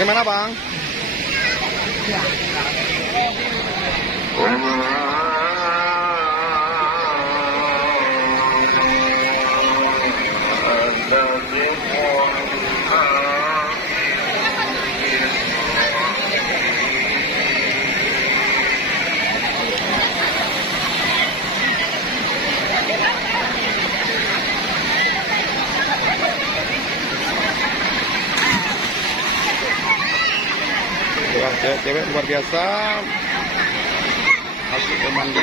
Dari mana, Bang? Wah, cewek luar biasa. Asli pemandu.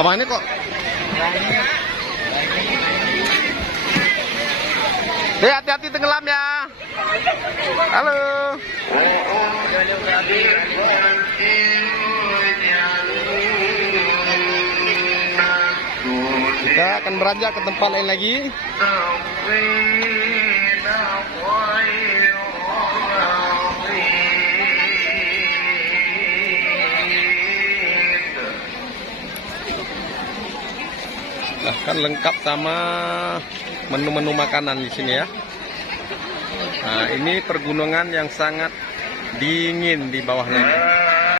Abang ini kok? Hati-hati tenggelam ya. Halo. Kita akan beranjak ke tempat lain lagi. Bahkan lengkap sama menu-menu makanan di sini ya. Nah, ini pergunungan yang sangat dingin di bawahnya.